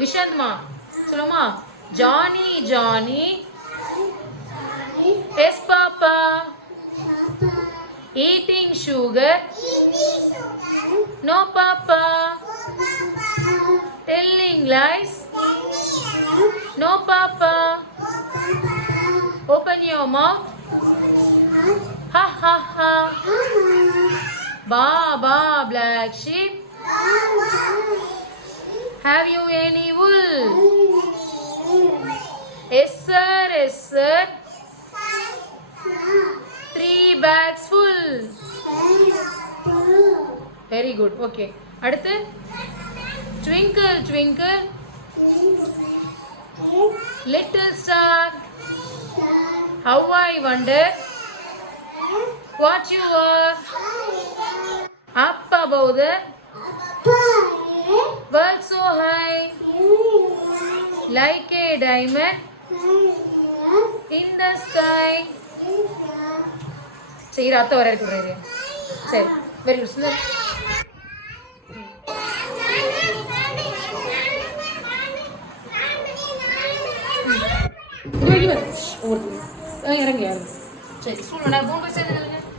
விஷாந்த்மா சொல்லுமா. Johny Johny. Yes papa. Eating sugar. No papa. Telling lies. No papa. Open your mouth. Ha ha ha. Ba ba black sheep. Have you any wool? Yes sir, yes sir. 3 bags full. Very good. Okay. அடுத்து twinkle twinkle little star, how I wonder what you are up above the world so high, like a diamond in the sky. சரி அத்தை வர இருக்கு. சரி very good Sundar. இறங்கி சரி ஸ்கூல் வேணா போன் போய் சேர்ந்து